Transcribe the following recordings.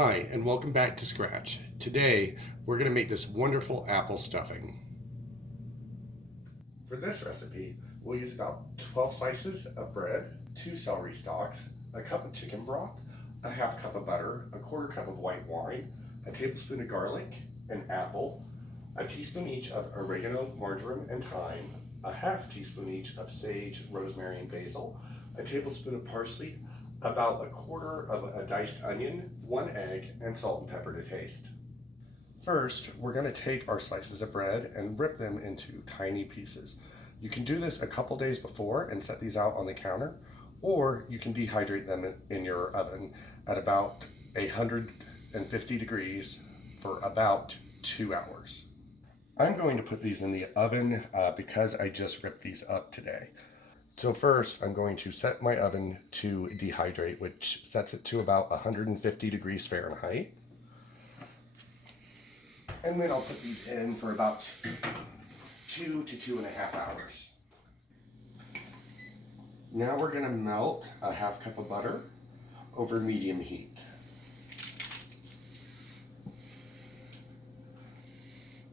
Hi, and welcome back to Skrach. Today, we're going to make this wonderful apple stuffing. For this recipe, we'll use about 12 slices of bread, 2 celery stalks, a cup of chicken broth, a half cup of butter, a quarter cup of white wine, a tablespoon of garlic, an apple, a teaspoon each of oregano, marjoram, and thyme, a half teaspoon each of sage, rosemary, and basil, a tablespoon of parsley, about a quarter of a diced onion, 1 egg, and salt and pepper to taste. First, we're going to take our slices of bread and rip them into tiny pieces. You can do this a couple days before and set these out on the counter, or you can dehydrate them in your oven at about 150 degrees for about 2 hours. I'm going to put these in the oven because I just ripped these up today. So first, I'm going to set my oven to dehydrate, which sets it to about 150 degrees Fahrenheit. And then I'll put these in for about 2 to 2.5 hours. Now we're going to melt a half cup of butter over medium heat.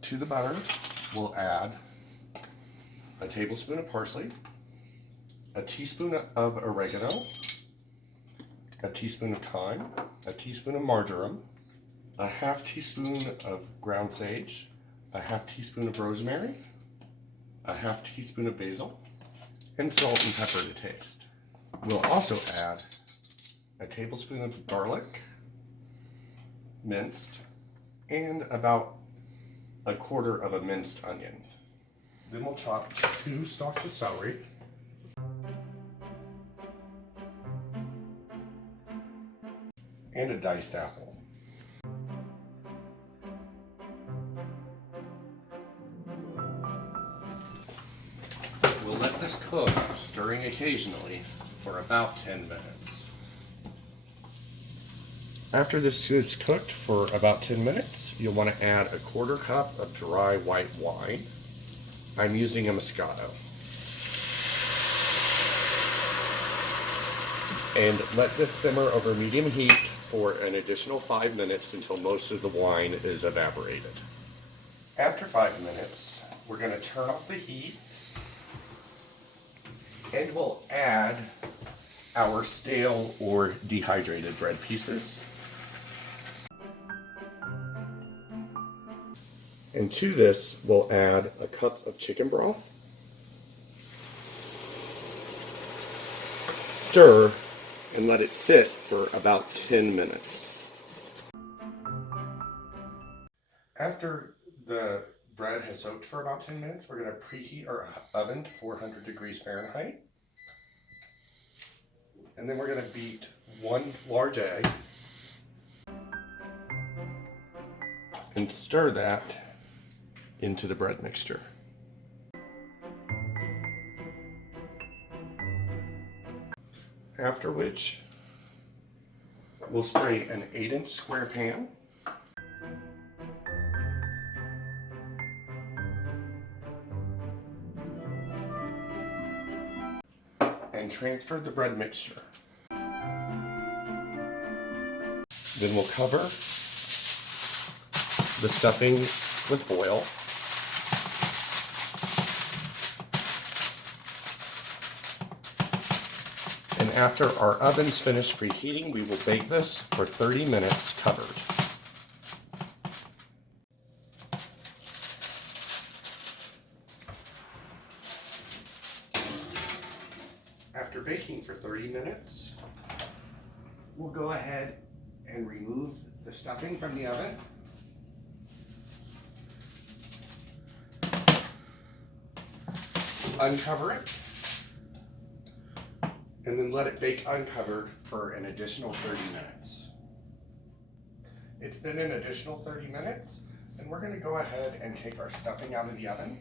To the butter, we'll add a tablespoon of parsley, a teaspoon of oregano, a teaspoon of thyme, a teaspoon of marjoram, a half teaspoon of ground sage, a half teaspoon of rosemary, a half teaspoon of basil, and salt and pepper to taste. We'll also add a tablespoon of garlic, minced, and about a quarter of a minced onion. Then we'll chop 2 stalks of celery, and a diced apple. We'll let this cook, stirring occasionally, for about 10 minutes. After this is cooked for about 10 minutes, you'll want to add a quarter cup of dry white wine. I'm using a Moscato. And let this simmer over medium heat for an additional 5 minutes until most of the wine is evaporated. After 5 minutes, we're going to turn off the heat and we'll add our stale or dehydrated bread pieces. And to this, we'll add a cup of chicken broth. Stir and let it sit for about 10 minutes. After the bread has soaked for about 10 minutes, we're going to preheat our oven to 400 degrees Fahrenheit. And then we're going to beat 1 large egg and stir that into the bread mixture. After which, we'll spray an 8-inch square pan and transfer the bread mixture. Then we'll cover the stuffing with foil. And after our oven's finished preheating, we will bake this for 30 minutes covered. After baking for 30 minutes, we'll go ahead and remove the stuffing from the oven. Uncover it, and then let it bake uncovered for an additional 30 minutes. It's been an additional 30 minutes, and we're going to go ahead and take our stuffing out of the oven.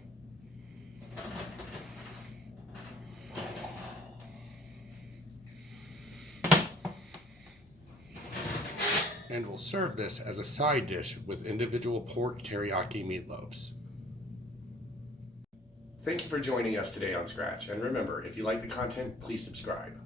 And we'll serve this as a side dish with individual pork teriyaki meatloaves. Thank you for joining us today on Skrach, and remember, if you like the content, please subscribe.